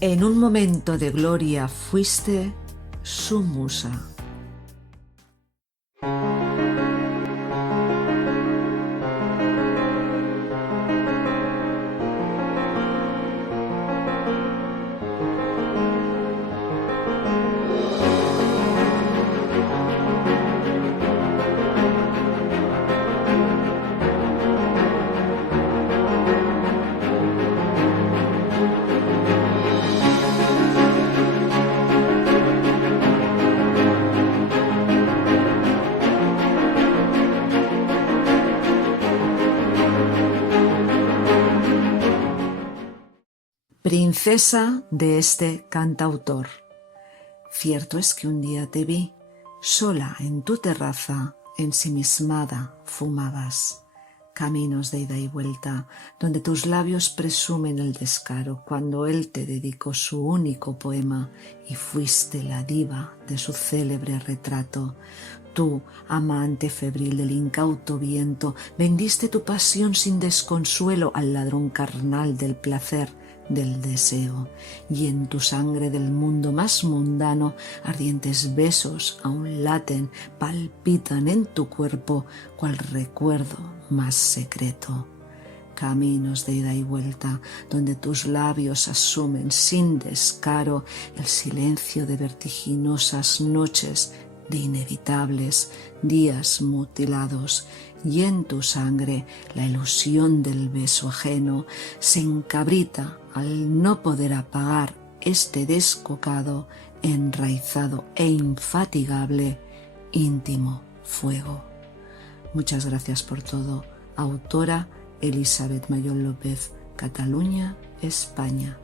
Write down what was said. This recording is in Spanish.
En un momento de gloria fuiste su musa. Princesa de este cantautor. Cierto es que un día te vi, sola en tu terraza, ensimismada, fumabas. Caminos de ida y vuelta, donde tus labios presumen el descaro, cuando él te dedicó su único poema y fuiste la diva de su célebre retrato. Tú, amante febril del incauto viento, vendiste tu pasión sin desconsuelo al ladrón carnal del placer, del deseo, y en tu sangre del mundo más mundano ardientes besos aún laten, palpitan en tu cuerpo cual recuerdo más secreto. Caminos de ida y vuelta, donde tus labios asumen sin descaro el silencio de vertiginosas noches, de inevitables días mutilados, y en tu sangre la ilusión del beso ajeno se encabrita al no poder apagar este descocado, enraizado e infatigable, íntimo fuego. Muchas gracias por todo. Autora Elizabeth Mayol López, Cataluña, España.